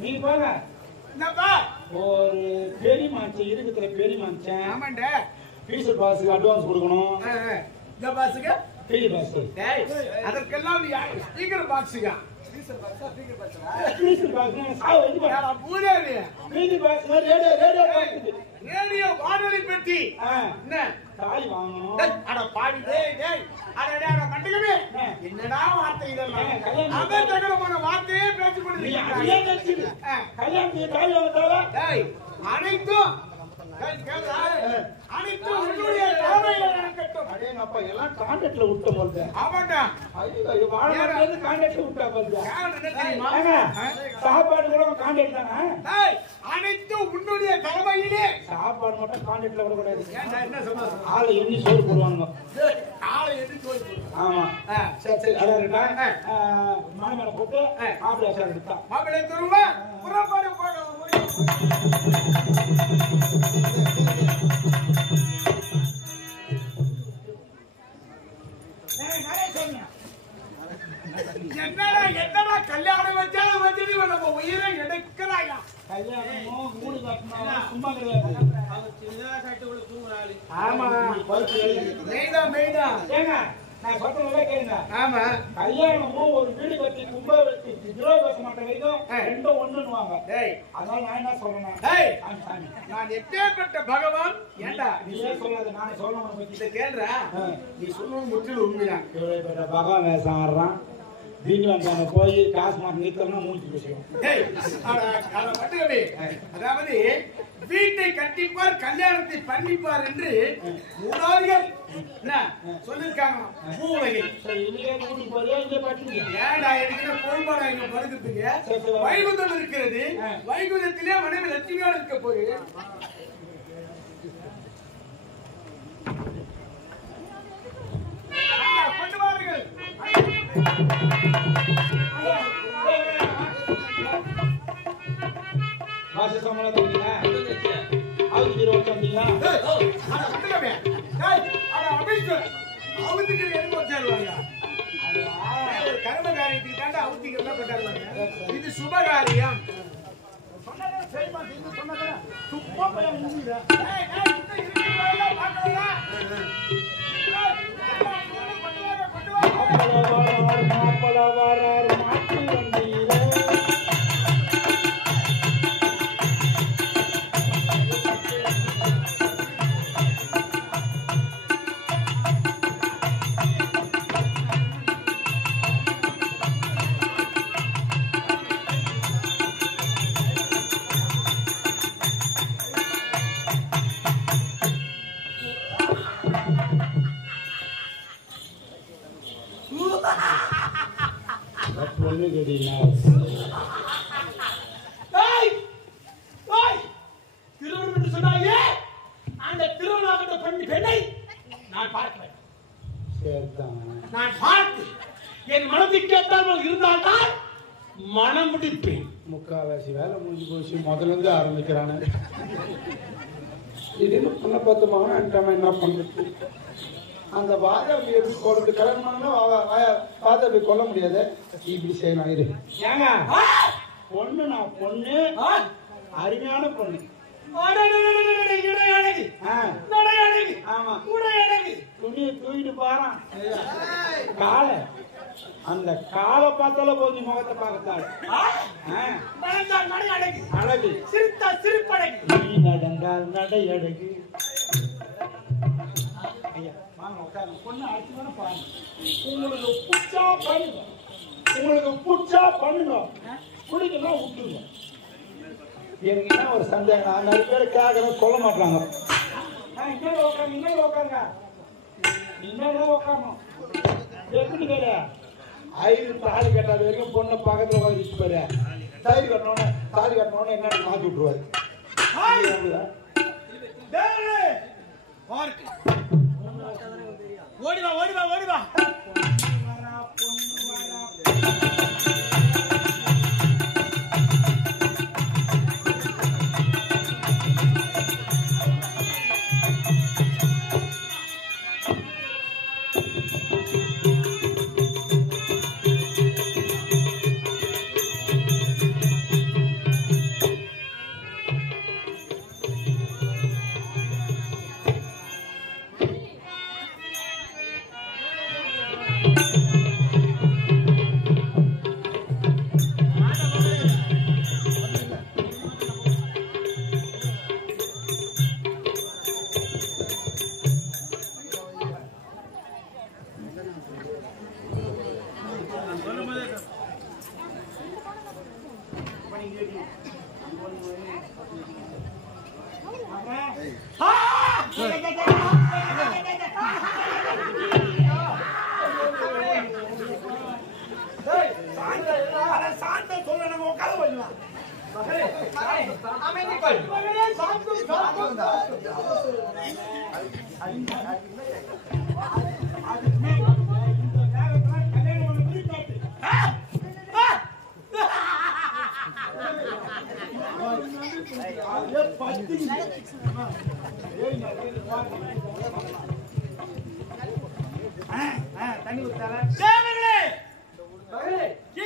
நீ போங்க. ஒரு பெரிய மனுஷன் இருக்குற பெரிய மனுஷன். ஆமாண்டா. பீசல் பாஸுக்கு அட்வான்ஸ் கொடுக்கணும். இந்த பாஸுக்கு பெரிய பாஸ். அதற்கெல்லாம் நீ ஸ்பீக்கர் பாக்ஸுங்க. பீசல் பாக்ஸா ஸ்பீக்கர் பாக்ஸா? பீசல் பாக்ஸ் சாவு இது பாரு. பூரேடி. பீசல் பாக்ஸ் ரேடியோ வானொலி பெட்டி. என்ன தாய் வாங்கணும். அட பாவி டேய் அடடா கண்டுக்கவே. என்னடா வார்த்தை இதெல்லாம்? அத தகரமான வார்த்தையே பேசி கொண்டிருக்கீங்க. கல்யாணத்துக்கு தாய் வாங்கறதா? டேய் அனைத்தும் அனைத்தும் உன்னுடைய தலைமையில நடக்கட்டும். அடேங்க அப்பா எல்லாம் கான்ட்ராக்ட்ல விட்ட போறது. ஆமாடா. ஐயோ வாழறது கான்ட்ராக்ட்ல விட்டா போறது. காரணம் என்ன தெரியுமா? சாப்பாடு கூட கான்ட்ராக்ட் தானே. டேய் அனைத்தும் உன்னுடைய தலைமையிலே. சாப்பாடு மட்டும் கான்ட்ராக்ட்ல விட கூடாது. ஏன்டா என்ன சொல்ற? ஆளை எண்ணி சோறு போடுவாங்க. ஆளை எண்ணி சோறு போடுவாங்க. ஆமா. சரி அடடா. மாமேல போட்டு ஆப்ல சார் எடுத்தா. மாமேல தருவா. புறப்பாடு போடு. என்னடா கல்யாணம் வச்சாலும் வச்சது நம்ம உயிரை எடுக்கிறாயா? கல்யாணமோ மூடு கட்டணும் சும்மா கிடையாது. ஆமா மெய்தா ஏங்க நான் சொல்றேன் கேளுங்க. ஆமா கல்யாணமோ ஒரு வீடு கட்டி கும்ப வச்சு கிரகவாசம் மாட்ட வரைக்கும் ரெண்டும் ஒண்ணுன்னுவாங்க. அதனால நான் என்ன சொல்றேன், நான் எப்பேற்பட்ட பகவான் ஏண்டா நீ சொல்லாத நானே சொல்லணும். இதை கேள்றா நீ சொன்னது முற்றிலும் உண்மைதான். பகவான் வேஷம் ஆடுறான். வீட்டுல போய் காசு மாட்டு நிறுத்தம்னா மூச்சு பேசுவோம். அதாவது வீட்டை கட்டிப்பார் கல்யாணத்தை பண்ணிப்பார் என்று மூதாதிகள் சொல்லிருக்காங்க. ஏடா எடுக்கிற பொருள்பாடா இங்க படுக்கிறதுக்கு வைகுந்தம் இருக்கிறது. வைகுந்தத்திலே மனைவி லட்சுமியோடு இருக்க போய் கொண்டு வாருங்கள். மாச சம்பளம் தந்தீங்க அவுதி ரோட் தந்தீங்க. அட வந்துடவே டேய் அட அபிஷ் அவுதிக்கு எங்க போச்சாருவாங்க. ஒரு கர்மகாரியத்துக்கு தாண்ட அவுதிக்கு எல்லாம் போட்டாருவாங்க. இது சுபகாரியம். சொன்னதே சரிமா இது சொன்னதே சும்மா போய் மூடிடா. டேய் டேய் இந்த இருக்கீங்களா பாக்கறீங்க. மாப்பள வாரார் மாட்டி வந்தீரே. திருமணம் என்று சொன்னாயே அந்த திருமணாகட்ட பெண்ணை நான் பார்க்கிறேன். நான் பார்த்து என் மனதிற்கு ஏற்றாமல் இருந்தால்தான் மனம் முடிப்பேன். முக்காவாசி வேலை முடிஞ்சு போச்சு. முதல்ல இருந்து ஆரம்பிக்கிறானே. திடீர்னு பொண்ணை பார்த்து மகன் என்ன பண்றது? அந்த வாதாபி எப்படி கொண்டு கல்யாணம் வாதாபி கொல்ல முடியாது. இப்படி செய்யணும். இரு ஏங்க பொண்ணு நான் பொண்ணு அருமையான பொண்ணு. துணியை தூக்கிட்டு பாரு. காலை அந்த காலை பார்த்தால போது முகத்தை பார்க்கத்தாள் அழகு சிரிப்பழகு. நீ நடந்தால் நடை அழகு. பொண்ணு அடிச்சுதானே பாருங்க. உங்களுக்கு புடிச்சா பண்ணுங்க. உங்களுக்கு புடிச்சா பண்ணுங்க. பிடிக்கல விட்டுருங்க. எனக்கு என்ன ஒரு சந்தேகம், நிறைய பேர் கேட்கறோம் சொல்ல மாட்டாங்க. உட்காருங்க நீங்க உட்காரணும். எப்படி கேளு ஐந்து தாலி கட்டாத வரைக்கும் பொண்ணை பக்கத்துல உட்காந்து பாரு. தாலி கட்டணும்னு என்னன்னு மாத்தி விட்டுருவாரு. ஓடிவா ஓடிவா ஓடிவா.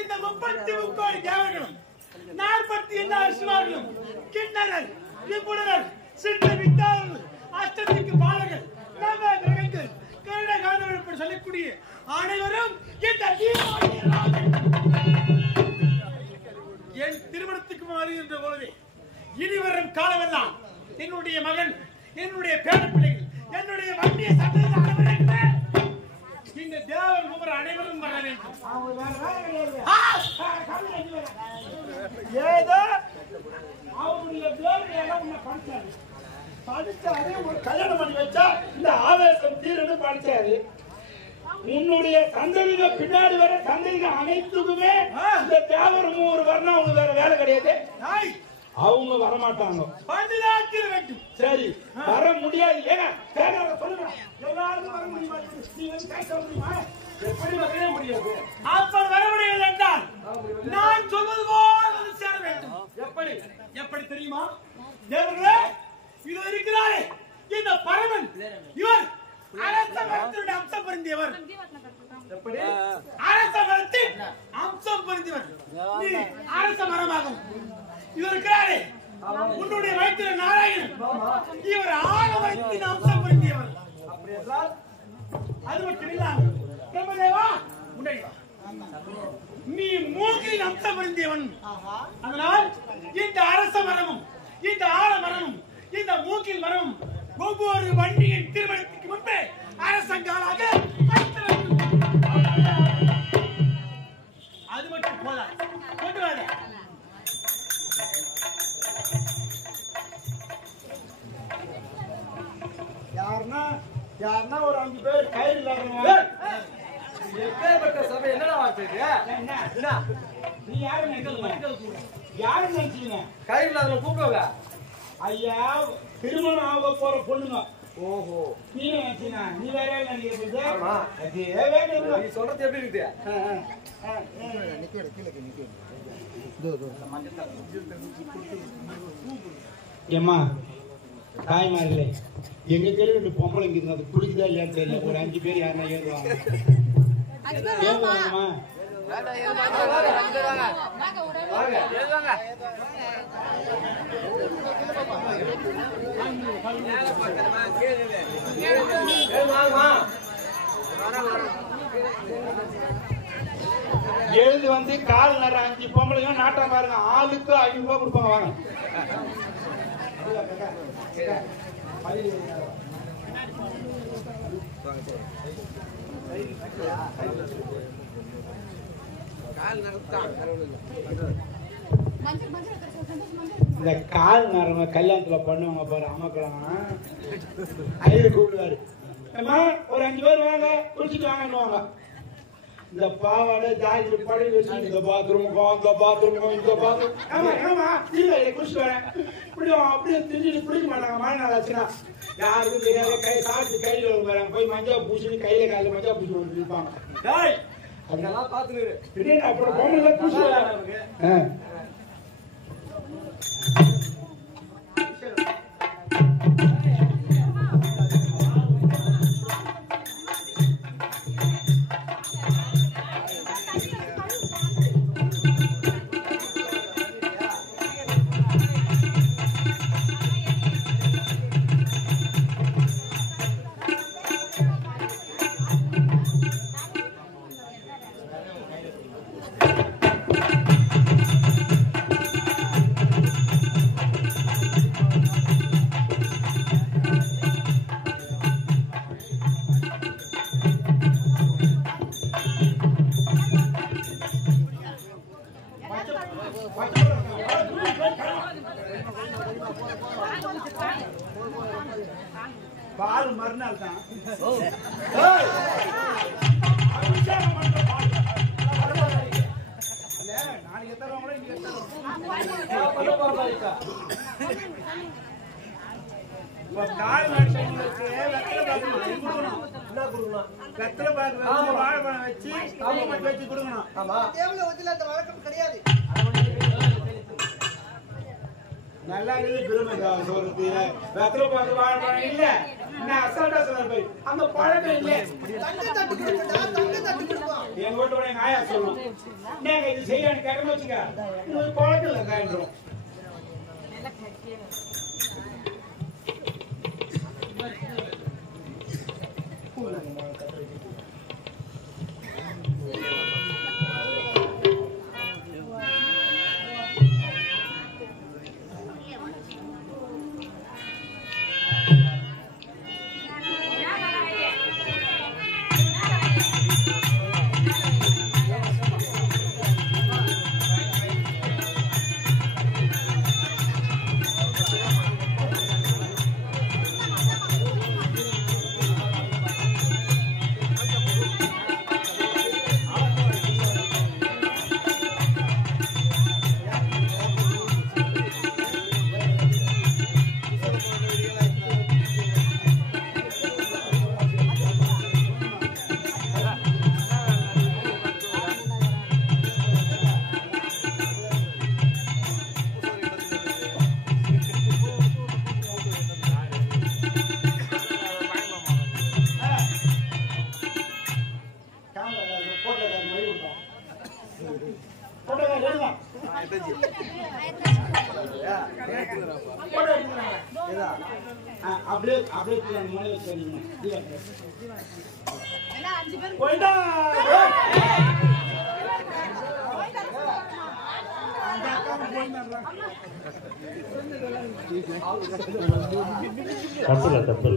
இந்த 33 தேவர்களும் 48 அரசர்களும் கிண்ணறர் நிபுணர் சித்த வித்தாளர்கள் அஷ்டதிக்கு பாலகர் நவ கிரகங்கள் கருட காதவர்கள் சொல்லக்கூடிய அனைவரும் இந்த என் திருமணத்துக்கு வருகின்ற பொழுது இனிவரும் காலமெல்லாம் என்னுடைய மகன் என்னுடைய பேர பிள்ளைகள் என்னுடைய வண்டிய சந்ததியினர் இந்த தேவன் குமர அனைவரும் வர வேண்டும். ஏதோ அவருடைய தேவையான உன்னை படிச்சாரு படிச்சாரு ஒரு கல்யாணம் பண்ணி வச்சா இந்த ஆவேசம் தீரன்னு படிச்சாரு. உன்னுடைய சந்ததிகள் பின்னாடி வர சந்ததிகள் அனைத்துக்குமே இந்த தேவரும் ஒரு வரணும் அவங்க வேற வேலை கிடையாது. அவங்க வரமாட்டாங்க. சரி வர முடியாது. ஏன்னா சொல்லுங்க எல்லாரும் வர முடியுமா? எப்படி வரவே முடியாது? அப்ப வர முடியாது என்றால் நான் சொல்வது போல் சேர வேண்டும். எப்படி எப்படி தெரியுமா? தேவர்களே இது இருக்கிறாரே இந்த பரமன் இவர் அரச மரத்தினுடைய அம்சம் பொருந்தியவர். எப்படி அரச மரத்தின் அம்சம் பொருந்தியவர் நீ அரச மரமாகும். இவர் இருக்கிறாரே உன்னுடைய வயிற்றில் நாராயணன் இவர் ஆலமரத்தின் அம்சம் பொருந்தியவர். அப்படி என்றால் அது மட்டும் இல்லாமல் பிரம்மதேவா நீ மூக்கின் அம்சம் பொருந்தியவன். அதனால் இந்த அரச மரமும் இந்த ஆலமரமும் இந்த மூக்கில் மரமும் ஒவ்வொரு வண்டியின் திருமணத்துக்கு முன்பே அரசங்காலாக அது மட்டும் போதா கொண்டு வர யாருன்னா யாருன்னா ஒரு 5 பேர் கயிறு இல்லாதவங்க எப்பேற்பட்ட சபை என்னடா வார்த்தை நீ யாரும் யாரும் நினைச்சீங்க கயிறு இல்லாதவங்க கூப்பிடுவாங்க ஐயா திருமணம் ஆக போற பொண்ணுங்க. ஓஹோ நீ நினைச்சீங்க நீ வேற நினைக்கிறது நீ சொல்றது எப்படி இருக்கு? ஏம்மா தாய்மார்களே எங்க கேள்வி 2 பொம்பளைங்க இருந்தா அது பிடிக்குதா இல்லையான்னு தெரியல. ஒரு 5 பேர் யாருன்னா ஏறுவாங்க ஏறுவாங்கம்மா. எழுதி வந்து கால் நர 5 பொம்பளையும் நாட்டம் பாருங்க. ஆளுக்கு 500 ரூபாய் கொடுப்பாங்க. வாங்க இந்த கால் நரவங்க கல்யாணத்துல பண்ணுவாங்க பாரு அம்மாக்கெல்லாம் ஐயரு கூப்பிடுவாரு. ஒரு 5 பேர் வாங்க குளிச்சுட்டு வாங்கன்னுவாங்க. இந்த பாவாடை ஜாக்கெட் படி வச்சு இந்த பாத்ரூமுக்கும் அந்த பாத்ரூமுக்கும் இந்த பாத்ரூம் குளிச்சுட்டு வரேன் இப்படி அப்படியே திரிஞ்சுட்டு குளிக்க மாட்டாங்க. மழை நாள் ஆச்சுன்னா யாருக்கும் தெரியாது. கை சாப்பிட்டு கையில வராங்க போய் மஞ்சள் பூசி கையில காலையில் மஞ்சள் பூசி வந்து இருப்பாங்க. அதெல்லாம் பாத்துட்டு அப்புறம் பொங்கல் பூசி பால் மறுநாள் தான். நாளைக்கு எத்தனை வெத்தலை பாக்கு வாழைப்பழம் வச்சு வச்சு கொடுக்கணும். கிடையாது. நல்லா இருக்குது பெருமை சொல்றது. வெத்தலை பாக்கு வாழைப்பழம் இல்ல அசால்ட்டா சொல்ல போய் அந்த பழக்கம் இல்ல. எங்க வீட்டு எங்க ஆயா சொல்லணும், நீங்க இது செய்யான்னு கேட்கணும் வச்சுக்க, உங்களுக்கு பழக்கம் இல்லை காயின்றோம். தப்பு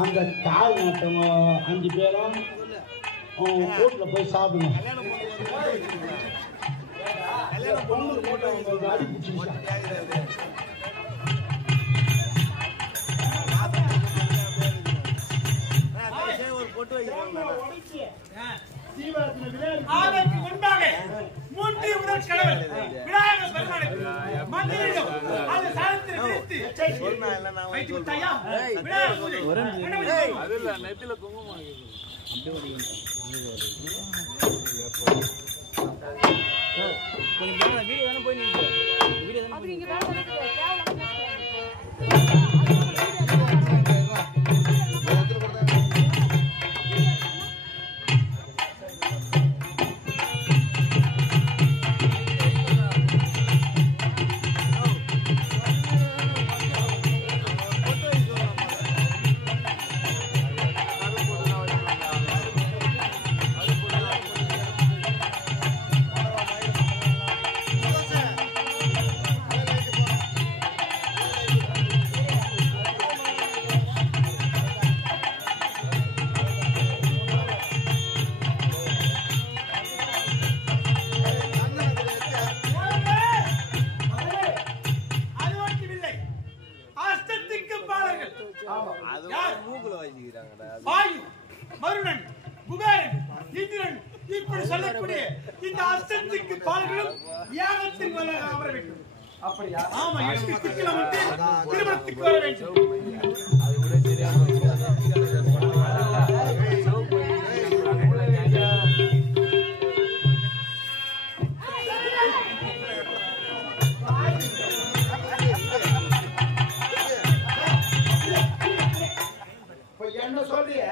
அந்த கால் மட்டும் 5 பேரும் வீட்டுல போய் சாப்பிடணும். அதற்கு முன்பாக மூன்று முதல் கடவுள் விநாயகர் பெருமானுக்கு மந்திரிடம் அந்த சாதத்தில் வைத்து வைத்து விட்டாயா? விநாயகர் பூஜை அதுல நெத்தில குங்குமம் வீடியோ வேணா போய் நீங்க வீடியோ அப்படி இங்க வேணா மருணன் குபேரன் இந்திரன் இப்படி சொல்லக்கூடிய இந்த அஷ்டத்துக்கு பால்களும் யாகத்தில் அமர வேண்டும். அப்படியா? ஆமா, 8 திக்கிலம் வந்து திருமணத்துக்கு வர வேண்டும். அது கூட சரியான என்ன சொல்றிய?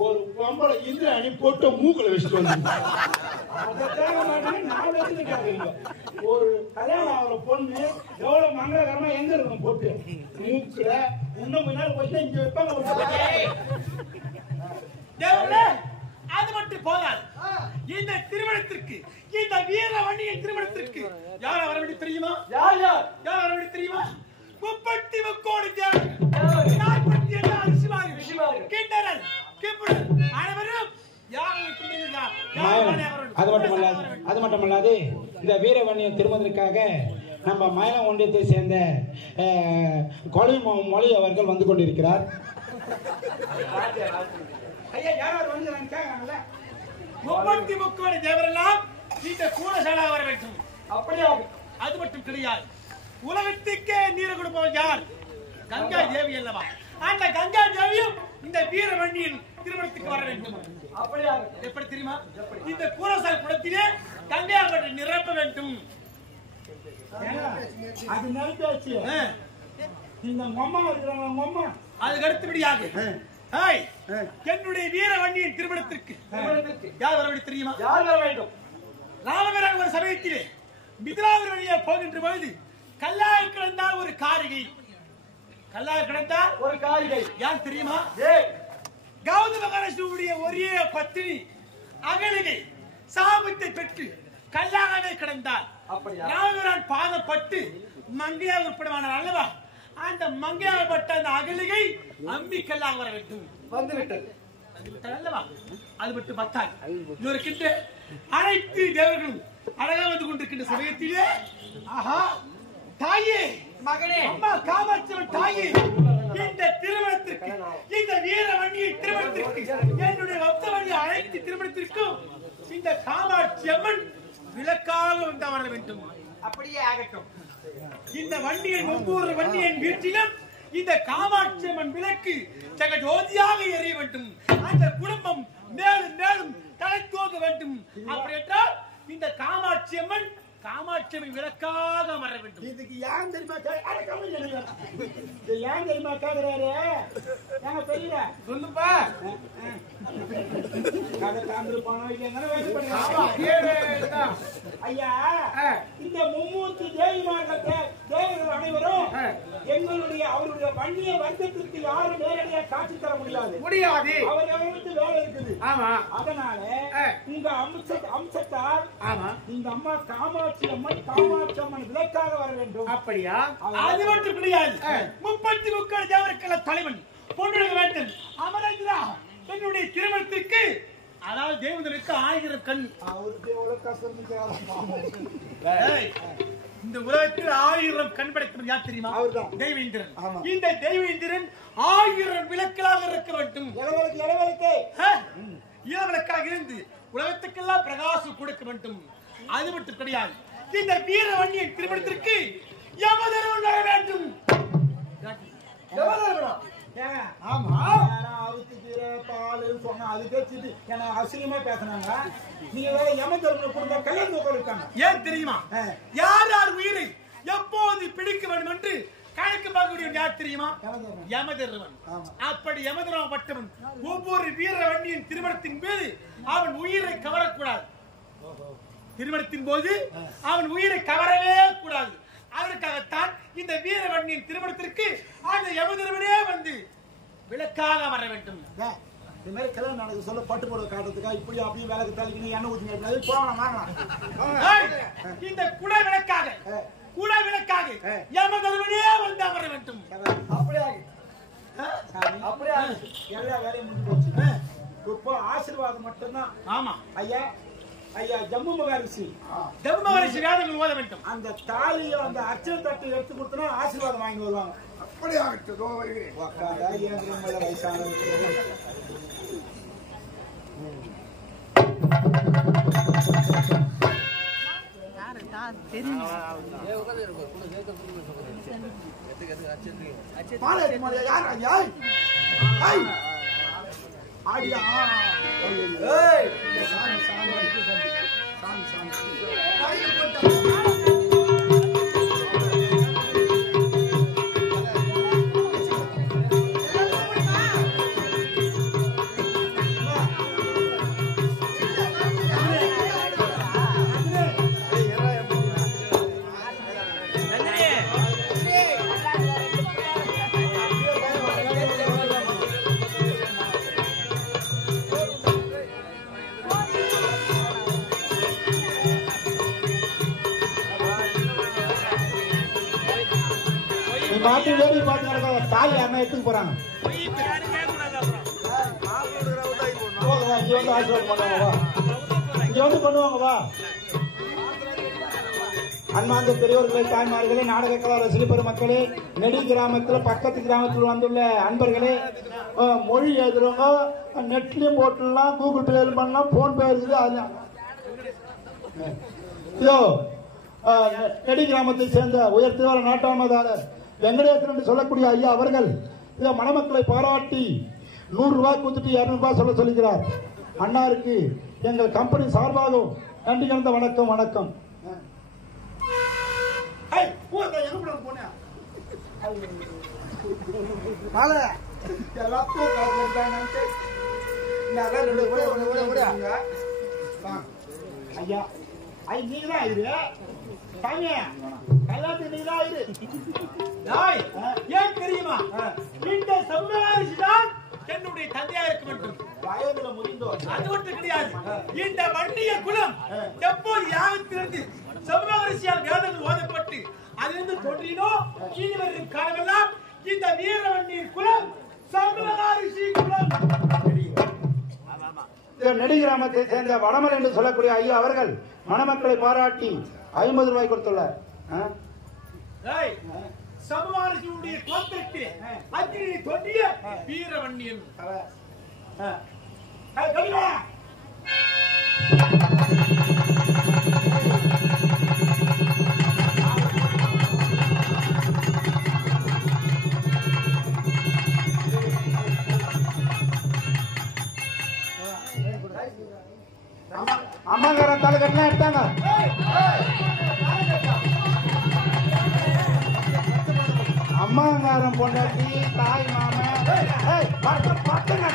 ஒரு பொம்பளை இந்திராணி போட்டு மூக்குல வச்சுட்டு வந்து ஒரு கல்யாணம் ஆகிற பொண்ணு எவ்வளவு மங்களகரமா எங்க இருக்கும் போட்டு மூக்குல இன்னும் முன்னாடி போயிட்டு இங்க வைப்பாங்க. தேவர்களே, அது மட்டும் போதாது. இந்த திருமணத்திற்கு, இந்த வீரவணியின் திருமணத்திற்கு யார் வர வேண்டிய தெரியுமா? யார் வர வேண்டிய தெரியுமா? 30 கோடி தேவர்கள், 47 ரிஷிமார்கள், கிண்ணறர், கிம்புடர் அனைவரும் அது மட்டுமல்லாது இந்த வீரவணியின் திருமணத்திற்காக நம்ம மயிலம் ஒன்றியத்தை சேர்ந்த மொழி அவர்கள் வந்து கொண்டிருக்கிறார். ஐயா யாராவது வந்து கேட்கறாங்கல்ல, 30 கோடி தேவரெல்லாம் இந்த கூடசாலா வர வேண்டும். அப்படியா? அது மட்டும் கிடையாது, உலகத்துக்கே நீர் கொடுப்பவர் யார்? கங்கா தேவி அல்லவா? அந்த கங்கா தேவியும் இந்த வீரவணியின் திருமணத்துக்கு வர வேண்டும். அப்படியா? எப்படி தெரியுமா? இந்த கூடசால் குளத்திலே கங்கையாபட்டை நிரப்ப வேண்டும். அது நினைச்சாச்சு. இந்த அம்மா இருக்கிறாங்க, அம்மா அதுக்கு அடுத்தபடியாக என்னுடைய வீரவணியின் திருமணத்திற்கு யார் வர வேண்டும் தெரியுமா? யார் வர வேண்டும்? ராமவீரன் ஒரு சமயத்திலே மிதிலாவின் வழியே போகின்ற பொழுது கல்லாக கிடந்தால் ஒரு காரிகை, கல்லாக கிடந்தால் ஒரு காரிகை. யார் தெரியுமா? கௌதம மகரிஷியுடைய ஒரே பத்தினி அகலிகை சாபத்தை பெற்று கல்லாகவே கிடந்தால் ராமவீரன் பாதப்பட்டு மங்கையாக உட்படுவானார் அல்லவா? அந்த மங்கையாகப்பட்ட அந்த அகலிகை அம்பிக்கல்லாக வர வேண்டும். வந்துவிட்டது அல்லவா? அது மட்டும் பத்தாது, இருக்கின்ற அனைத்து தேவர்களும் அழகா வந்து கொண்டிருக்கின்ற சமயத்திலே ஆஹா தாயே, மகனே, அம்மா காமாட்சியம்மன் தாயே, இந்த திருமணத்திற்கு, இந்த வீரவணியின் திருமணத்திற்கு, என்னுடைய வம்சவழி அனைத்து திருமணத்திற்கும் இந்த காமாட்சியம்மன் விளக்காக வந்து வர வேண்டும். அப்படியே ஆகட்டும். இந்த வண்டியின் ஒவ்வொரு வண்டியின் வீட்டிலும் இந்த காமாட்சியம்மன் விளக்கு ஜெகஜோதியாக எரிய வேண்டும். அந்த குடும்பம் மேலும் மேலும் தலை தூக்க வேண்டும். அப்படி என்றால் இந்த காமாட்சியம்மன் விளக்காக வர வேண்டும். இதுக்கு ஏன் தெரியுமா ஏன் தெரியுமா கேக்குறாரு? ஏங்க தெரியல சொல்லுப்பா. அதை தாண்டிருப்பானோ ஐயா, இந்த மும்மூர்த்தி தேவிமார்கள் தேவர்கள் அனைவரும் எங்களுடைய அவருடைய வண்டிய வர்க்கத்திற்கு யாரும் நேரடியாக காட்சி தர முடியாது. அவர்களுக்கு வேலை இருக்குது. அதனால உங்க அம்சத்தால் இந்த அம்மா காமாட்சி அம்மன் விளக்காக வர வேண்டும். அப்படியா? அது மட்டும் கிடையாது, 30 தேவர்கள் தலைவன் பொண்ணு வேண்டும். அமரேந்திரா, என்னுடைய திருமணத்திற்கு, அதாவது தேவதற்கு 1000 கண். அவருக்கு எவ்வளவு கஷ்டம். இந்த உலகத்தில் 1000 கண் படைத்தவர் யார் தெரியுமா? அவர்தான் தெய்வேந்திரன். இந்த தெய்வேந்திரன் 1000 விளக்களாக இருக்க வேண்டும். இளவிளக்காக இருந்து உலகத்துக்கெல்லாம் பிரகாசம் கொடுக்க வேண்டும். அது மட்டும் கிடையாது, இந்த வீரவணியின் திருமணத்திற்கு யமதர்மன் வர வேண்டும். ஏன் தெரியுமா? யார் யார் உயிரை எப்போது பிடிக்க வேண்டும் என்று கணக்கு பார்க்கக்கூடிய யார் தெரியுமா? யமதர்மன். அப்படி யமதர்மன் பட்டவன் ஒவ்வொரு வீரவணியின் திருமணத்தின் மீது அவன் உயிரை கவரக்கூடாது. திருமணத்தின் போது அவன் உயிரை கவரவே கூடாது. அதற்காகத்தான் இந்த வீரவணியின் திருமணத்திற்கு அந்த யமதர்மனே வந்து விளக்காக வர வேண்டும். இந்த மாதிரி கல்யாணம் நடக்க சொல்ல பட்டு போட காட்டுறதுக்கா இப்படி அப்படியே வேலைக்கு தள்ளிக்கணும், எண்ணெய் ஊற்றி போகலாம். இந்த குட விளக்காக யமதர்மனே வந்து அமர வேண்டும். அப்படியே எல்லா வேலையும் முடிஞ்சு போச்சு. இப்போ ஆசீர்வாதம் மட்டும்தான். ஆமா ஐயா, ஐயா ஜம்மு மகரிஷி வேதங்கள் ஓத வேண்டும். அந்த தாலியும் அந்த அர்ச்சனை தட்டு எடுத்து கொடுத்தனா ஆசீர்வாதம் வாங்கி வருவாங்க. அப்படியே பாட்டு வேடி பாட்டு நடக்காத தாய் யாருன்னா எடுத்துக்க போறாங்க. இங்க வந்து ஆசீர்வாதம் பண்ணுவாங்க வா. இங்க வந்து பண்ணுவாங்க வா. அன்பார்ந்த பெரியோர்களே, தாய்மார்களே, நாடக கலா ரசிக பெருமக்களே, நெடி கிராமத்தில் பக்கத்து கிராமத்தில் வந்துள்ள அன்பர்களே, மொழி எழுதுறவங்க நெட்லயும் போட்டுலாம், கூகுள் பே பண்ணலாம், போன் பே இருக்குது. அது இதோ நெடி கிராமத்தை சேர்ந்த உயர்த்திவார நாட்டாமதாரர் வெங்கடேசன் என்று சொல்லக்கூடிய ஐயா அவர்கள் இதோ மணமக்களை பாராட்டி 100 ரூபாய் கொடுத்துட்டு 200 ரூபாய் சொல்ல சொல்லுகிறார். அண்ணாருக்கு எங்கள் கம்பெனி சார்பாகவும் நன்றி கலந்த வணக்கம். வணக்கம். ஐயா நீங்கதான் இரு சாமி, கல்யாணத்துக்கு நீங்கதான் இரு. ஏன் தெரியுமா? இந்த சமுதாயம் தான் என்னுடைய தந்தையா இருக்க வேண்டும். வயதுல முதிர்ந்தோர் அது மட்டும் கிடையாது. இந்த வன்னிய குலம் எப்போது யாகத்திலிருந்து சமுதாயரிசியால் வேதங்கள் ஓதப்பட்டு அதிலிருந்து தோன்றினோ இனி வரும் காலமெல்லாம் இந்த வீரவன்னியர் குலம் சமுதாயரிசி குலம். நெடி கிராமத்தை சேர்ந்த வடமலை என்று சொல்லக்கூடிய ஐயா அவர்கள் மணமக்களை பாராட்டி 50 ரூபாய் கொடுத்துள்ளார். சமுதாயரிசியுடைய கோத்திற்கு அக்னி தோன்றிய வீரவன்னியன். அம்மாங்காரன் தலைக்கட்டெல்லாம் எடுத்தாங்க. அம்மாங்காரன் பொண்டாட்டி தாய் மாமன் பட்டுங்க.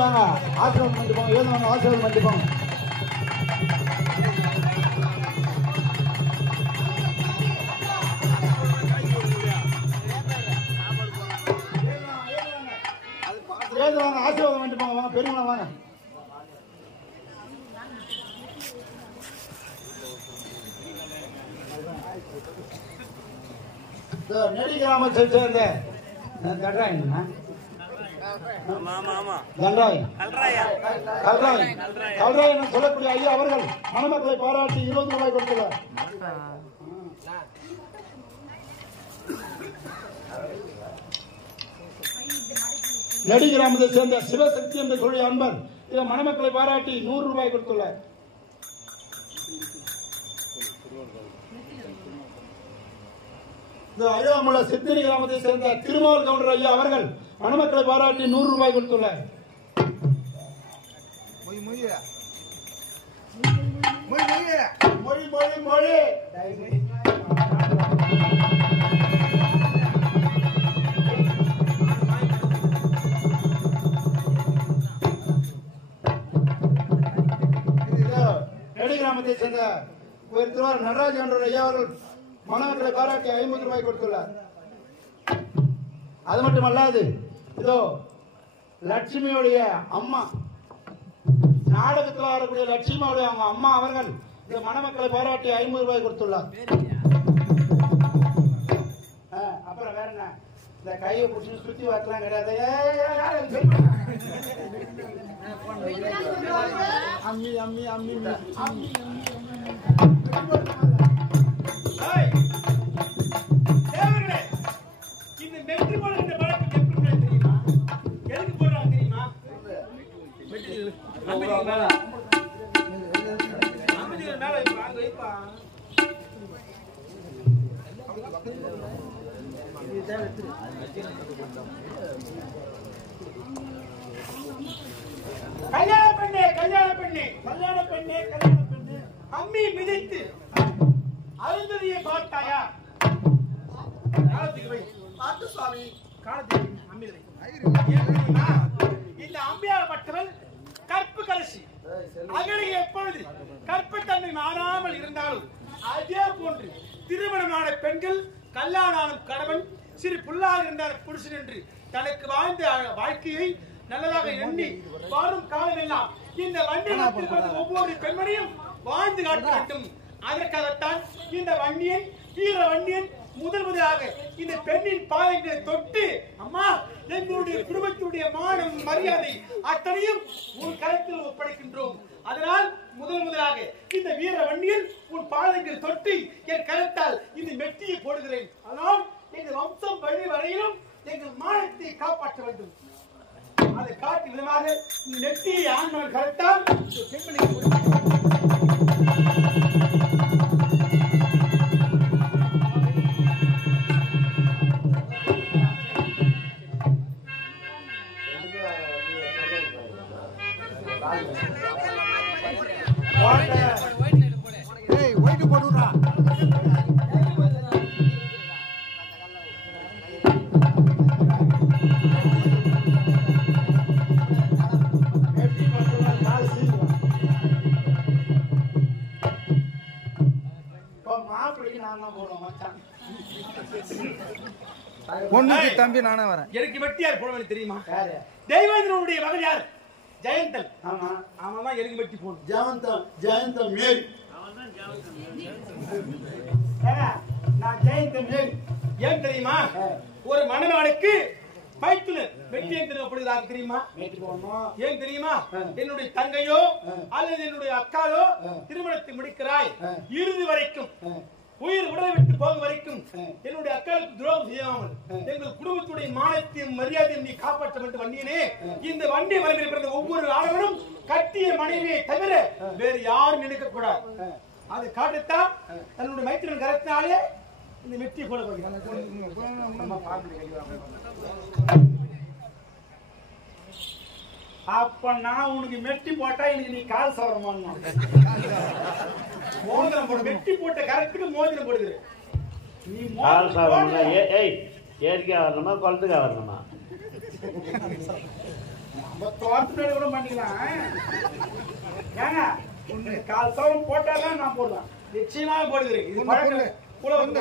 வாங்க ஆசீர்வாதம் பண்ணிட்டு போங்க. வாங்க ஆசீர்வாதம் பண்ணிட்டு போங்க. வாங்க ஆசீர்வாதம் பண்ணிட்டு போங்க. வாங்க பெரியவங்க வாங்க. நெடி கிராமத்தை சேர்ந்த சொல்லக்கூடிய ஐயா அவர்கள் மணமக்களை பாராட்டி 20 ரூபாய் கொடுத்துள்ளார். நெடி கிராமத்தை சேர்ந்த சிவசக்தி என்ற சொல்லி அன்பர் இதை மணமக்களை பாராட்டி 100 ரூபாய் கொடுத்துள்ளார். இந்த அழுவாமுள்ள சித்திரி கிராமத்தை சேர்ந்த திருமால் கவுண்டர் ஐயா அவர்கள் மணமக்களை பாராட்டி 100 ரூபாய் கொடுத்துள்ளார். நெடி கிராமத்தை சேர்ந்த திருவாரூர் நடராஜ் கவுண்டர் ஐயா அவர்கள் மணமக்களை பாராட்டி 50 ரூபாய் கொடுத்துள்ளார். அது மட்டுமல்லாது இதோ லட்சுமியுடைய அம்மா நாடகத்தில் வரக்கூடிய லட்சுமியுடைய அவங்க அம்மா அவர்கள் இந்த மணமக்களை பாராட்டி 50 ரூபாய் கொடுத்துள்ளார். அப்புறம் வேற என்ன இந்த கையை பிடிச்சி சுத்தி வாக்கலாம் கிடையாது. அம்மி அம்மி அம்மி அம்மி இந்த மெட்ரி போல இந்த பழக்கம் எப்படி தெரியுமா? எதுக்கு போடுறாங்க தெரியுமா? கல்யாண பெண்ணே கல்யாண பெண்ணே கல்யாண பெண்ணே கல்யாண பெண்ணே அம்மி மிதித்து அருந்ததியை பார்த்தாயா? காலத்துக்கு வை பார்த்து சுவாமி காலத்துக்கு அம்மி இந்த அம்மியாகப்பட்டவள் கற்பு கலசி அகலிக எப்பொழுது கற்பு தன்னை மாறாமல் இருந்தாலும் அதே போன்று திருமணமான பெண்கள் கல்யாணம் கணவன் சிறு புல்லாக இருந்தால் புருஷன் என்று தனக்கு வாழ்ந்த வாழ்க்கையை நல்லதாக எண்ணி வாழும் காலம் எல்லாம் இந்த வண்டியில் ஒவ்வொரு பெண்மணியும் வாழ்ந்து காட்ட வேண்டும். அதற்காகத்தான் இந்த வண்டியன் வீர வண்டியன் முதலாக இந்த பெண்ணின் பாதங்களை தொட்டு அம்மா எங்களுடைய குடும்பத்துடைய மானம் மரியாதை அத்தனையும் உன் கருத்தில் ஒப்படைக்கின்றோம். அதனால் முதலாக இந்த வீர வண்டியில் உன் பாதங்களை தொட்டு என் கருத்தால் இந்த மெட்டியை போடுகிறேன். அதனால் எங்கள் வம்சம் வழி வரையிலும் எங்கள் மானத்தை காப்பாற்ற வேண்டும். அதை காட்டும் விதமாக இந்த நெட்டியை ஆண்மன் கருத்தால் பொண்ணுக்கு தம்பி நானே வரேன். எனக்கு வெட்டியார் போனவன் தெரியுமா? தெய்வேந்திரனுடைய மகன் யார்? ஜெயந்தன். ஆமா ஆமாமா எனக்கு வெட்டி போன் ஜெயந்தன் மேல் நான் ஜெயந்தன் மேல். ஏன் தெரியுமா? ஒரு மணமகனுக்கு வயிற்றுல வெட்டி ஏற்படுகிறார் தெரியுமா? ஏன் தெரியுமா? என்னுடைய தங்கையோ அல்லது என்னுடைய அக்காலோ திருமணத்தை முடிக்கிறாய் இறுதி வரைக்கும் உயிர் உடலை விட்டு போகும் வரைக்கும் என்னுடைய அக்காளுக்கு துரோகம் செய்யாமல் எங்கள் குடும்பத்துடைய மானத்தையும் மரியாதையும் நீ காப்பாற்ற வேண்டும். வண்டியனே இந்த வண்டி வரவில் பிறந்த ஒவ்வொரு ஆடவனும் கட்டிய மனைவியை தவிர வேறு யாரும் நினைக்க கூடாது. அதை காட்டத்தான் தன்னுடைய மைத்திரன் கரத்தினாலே இந்த மெட்டியை போல போகிறான். அப்ப நான் உனக்கு மெட்டி போட்டா எனக்கு நீ கால் சவரமான மோதிரம் போடு. மெட்டி போட்ட கரெக்டுக்கு மோதிரம் போடுகிறேன். நீ கால் சவரமா? ஏரிக்கா வரணுமா குளத்துக்கா வரணுமா? நம்ம தோட்டத்தோட கூட பண்ணிக்கலாம். ஏங்க உனக்கு கால் சவரம் போட்டாதான் நான் போடுவேன். நிச்சயமாக போடுகிறேன். இது பழக்கம் கூட வந்து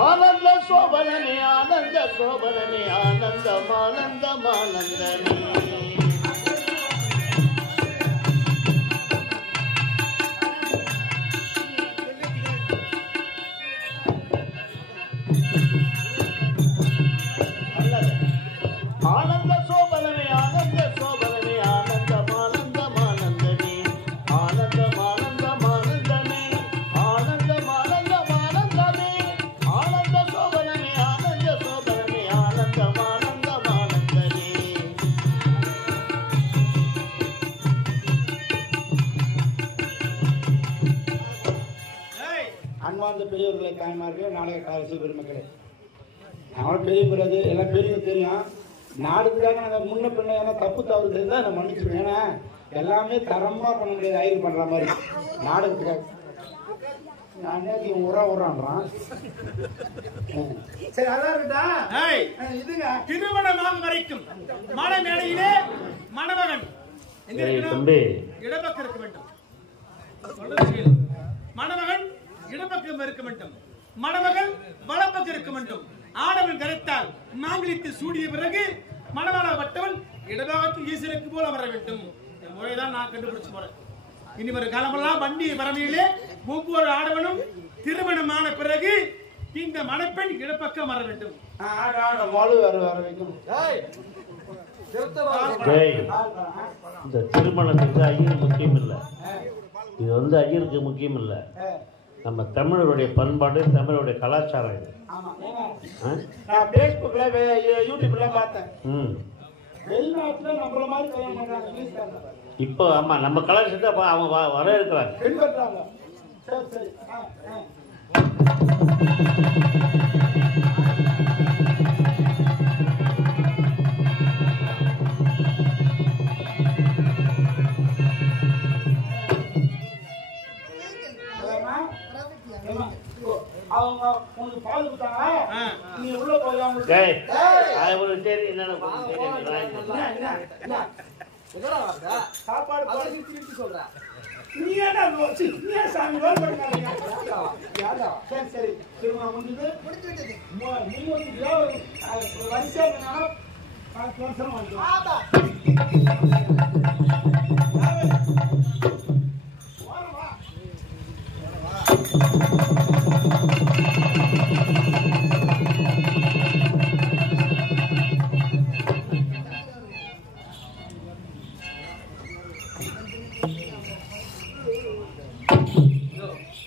ஆனந்த சோபனமே ஆனந்த சோபனமே ஆனந்தம் ஆனந்தம் ஆனந்தமே ஆனந்த சோபனமே ஆனந்த சோபனமே ஆனந்தம் ஆனந்தம் ஆனந்தமே ஆனந்தம் ஆனந்தம் ஆனந்தமே ஆனந்தம் ஆனந்தம் ஆனந்தமே ஆனந்த சோபனமே ஆனந்த சோபனமே ஆனந்தம் ஆனந்தம் ஆனந்தமே. அன்பார்ந்த பெரியவர்களை தாய்மார்களே நாடக அரசு பெருமக்களே, நானும் பெரிய பிறகு எல்லாம் பெரிய தெரியும். நாடுக்காக நாங்கள் முன்ன பின்ன ஏன்னா தப்பு தவறு தெரிந்தால் நான் மன்னிச்சிருவேன். ஏன்னா எல்லாமே தரமாக பண்ண முடியாது. ஆய்வு பண்ணுற மாதிரி நாடகத்துக்காக நான் நேற்று உரான்றான். சரி அதான் இருக்குதா இதுங்க திருமணமாக வரைக்கும் மன மேடையிலே மணமகன் இடப்பக்கம் இருக்க வேண்டும். மணமகன் இடப்பக்கம் இருக்க வேண்டும். மணமகள் வலப்பக்கம் இருக்க வேண்டும். ஆடவன் கரைத்தால் மாங்கலித்து சூடிய பிறகு மணவாளப்பட்டவன் இடபாகத்தில் ஈசனுக்கு போல வர வேண்டும். முறைதான் நான் கண்டுபிடிச்சு போறேன். இனி ஒரு காலமெல்லாம் வண்டி வரமையிலே ஒவ்வொரு ஆடவனும் திருமணமான பிறகு இந்த மணப்பெண் இடப்பக்கம் வர வேண்டும். இந்த திருமணத்துக்கு ஐயர் முக்கியம் இல்லை, இது வந்து ஐயருக்கு முக்கியம் இல்லை. நம்ம தமிழருடைய பண்பாடு, தமிழருடைய கலாச்சாரம் இது. நான் பேஸ்புக்ல யூடியூப்ல பார்த்தேன். வெளிநாட்டுல நம்மள மாதிரி கல்யாணம் பண்றாங்க. இப்போ ஆமா நம்ம கலாச்சாரத்தை அவங்க வர இருக்கிறாங்க, பின்பற்றாங்க. சரி சரி. அவங்க உனக்கு பால் கொடுத்தாங்க, நீ உள்ள போய் அவங்க சாப்பாடு திருப்பி சொல்ற. நீ ஏன்டா நீ சாமி ரோல் பண்ணுங்க. சரி சரி திரும்ப முடிஞ்சது. நீ ஒரு வருஷம் 5 வருஷம்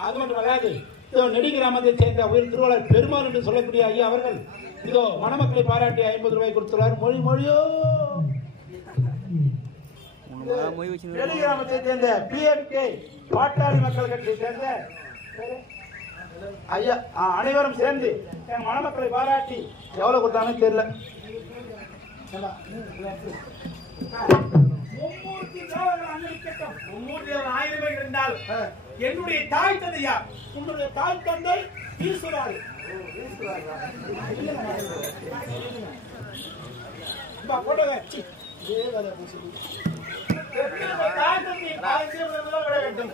அது மட்டும் வராது. நெடி கிராமத்தை சேர்ந்த உயிர் திருவாளர் பெருமாள் என்று சொல்லக்கூடிய ஐயா அவர்கள் இதோ மணமக்களை பாராட்டி 50 ரூபாய் கொடுத்துள்ளார். மொழி மொழியோ நெடி கிராமத்தை சேர்ந்த PMK பாட்டாளி மக்கள் கட்சியை சேர்ந்த ஐயா அனைவரும் சேர்ந்து என் மணமக்களை பாராட்டி எவ்வளவு கொடுத்தாங்கன்னு தெரியல. இருந்தால் என்னுடைய தாய் தந்தையா, உன்னுடைய தாய் தந்தை ஈஸ்வராரு. தாய் தந்தை விட வேண்டும்.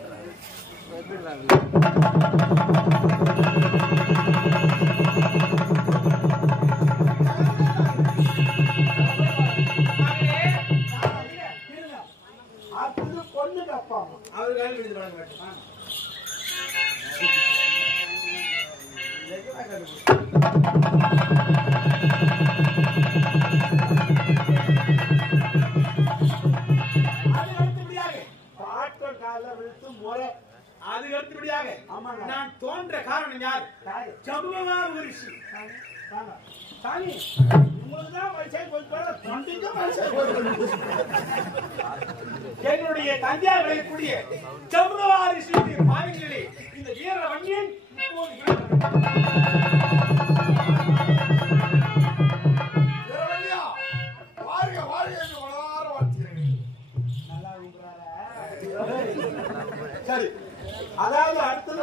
பொண்ணுக்கு அப்பா அம்மா அவர்கள் விழுந்து வழங்க வேண்டும். அதுக்கு அடுத்தபடியாக நான் தோன்ற காரணம் யார்? ஜம்புவா ரிஷி. சாமி என்னுடைய தந்தையார் விளையக்கூடிய ஜம்புவா ரிஷியுடைய பாதங்களிலே இந்த வீர வண்டியன் சரி. அதாவது அடுத்தது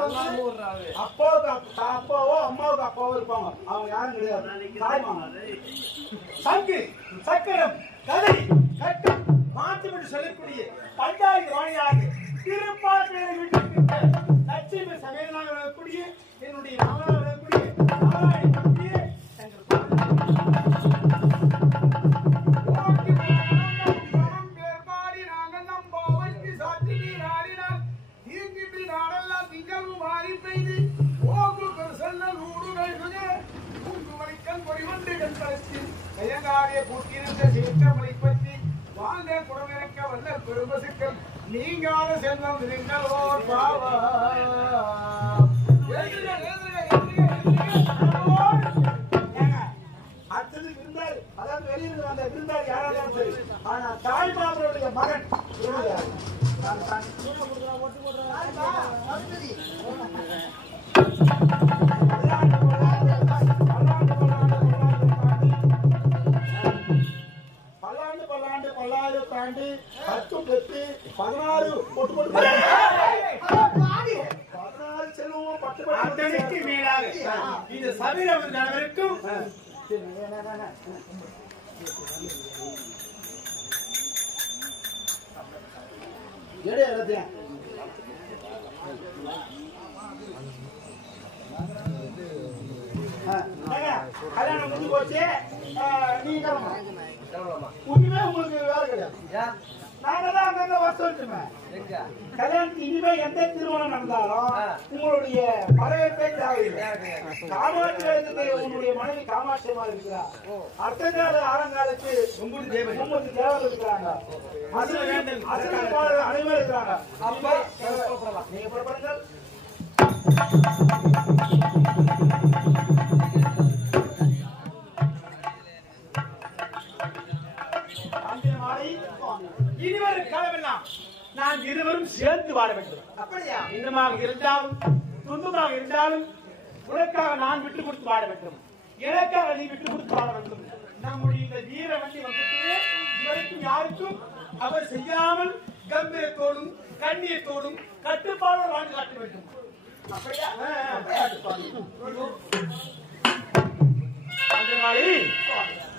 அப்பாவோ அம்மாவுக்கு அப்பாவோ இருப்பாங்க. அவங்க யாரும் கிடையாது. சங்கு சக்கரம் கதை கட்டம் மாற்றம் என்று சொல்லக்கூடிய பஞ்சாயத்து வாணியாக திருப்பாற்றை விட்டு லட்சுமி சமையலாக வரக்கூடிய என்னுடைய மாமனார் வரக்கூடிய நீங்காத செல்வம் நீங்களோர் பாவா. அடுத்தது விருந்தாள், அதாவது வெளியில் அந்த விருந்தாள் யாராலும் சரி. ஆனா தாய்மாமனுடைய மகன் பல்லாண்டு தாண்டு 10 பெற்று 16 செல்வம் 10 மேலாக இந்த சபையில் அனைவருக்கும் கல்யாணம் முடிஞ்சு போச்சு. நீங்க கிளம்பலாம். இனிமே உங்களுக்கு வேலை கிடையாது. நாங்க தான் அங்கங்க வர சொல்லிட்டுமே. கல்யாணத்துக்கு இனிமே எந்த திருமணம் நடந்தாலும் உங்களுடைய வரவேற்பே தேவையில்லை. காமாட்சி உன்னுடைய மனைவி காமாட்சி அம்மா இருக்கிறா. அர்த்தங்கால ஆரங்காலுக்கு 9 தேவர்கள் இருக்கிறாங்க. அனைவரும் இருக்கிறாங்க. அப்ப நீங்க புறப்படுங்கள். இனிவரும் காலமெல்லாம் நான் இருவரும் சேர்ந்து வாழ வேண்டும். அப்படியா? இன்பமாக இருந்தாலும் துன்பமாக இருந்தாலும் உனக்காக நான் விட்டு கொடுத்து வாழ வேண்டும், எனக்காக நீ விட்டு கொடுத்து வாழ வேண்டும். நம்முடைய இந்த வீர வண்டி வந்துட்டு இதுவரைக்கும் யாருக்கும் அவர் செய்யாமல் கம்பீரத்தோடும் கண்ணியத்தோடும் கட்டுப்பாடோடு வாழ்ந்து காட்ட வேண்டும். அப்படியா?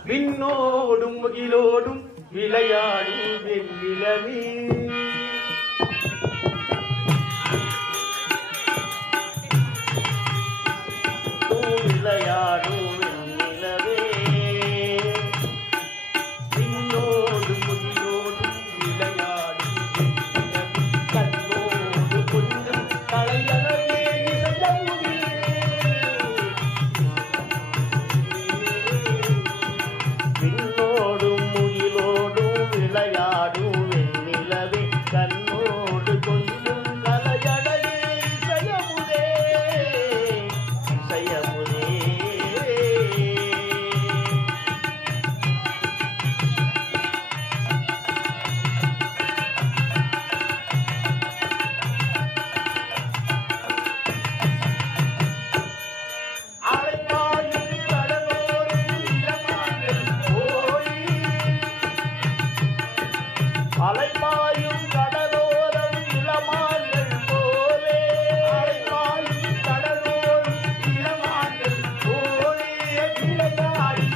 விண்ணோடும் முகிலோடும் விளையாடும் வெண்ணிலவே விளையாடும் வெண்ணிலவே விண்ணோடும் முகிலோடும் விளையாடும் கண்ணோடு கொஞ்சம் தலையவே விண்ணோடும் முகிலோடும் விளையாடும் வெண்ணிலவே கண்ணோடு கொஞ்சம் கலையழகே இசையமுதே இசையமுதே அலைபாயும் கடலோரம் இளமான்கள் போலே அலைபாயும் கடலோரம் இளமான்கள் போலே விளையாடி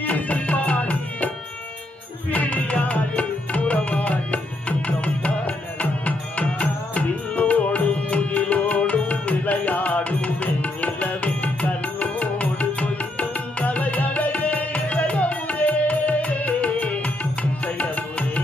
இசைப்பாடி விளையாடி புறவாடி விண்ணோடும் முகிலோடும் விளையாடும் வெண்ணிலவே கண்ணோடு கொஞ்சம் கலையழகே இசையமுதே இசையமுதே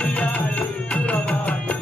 உறவாடி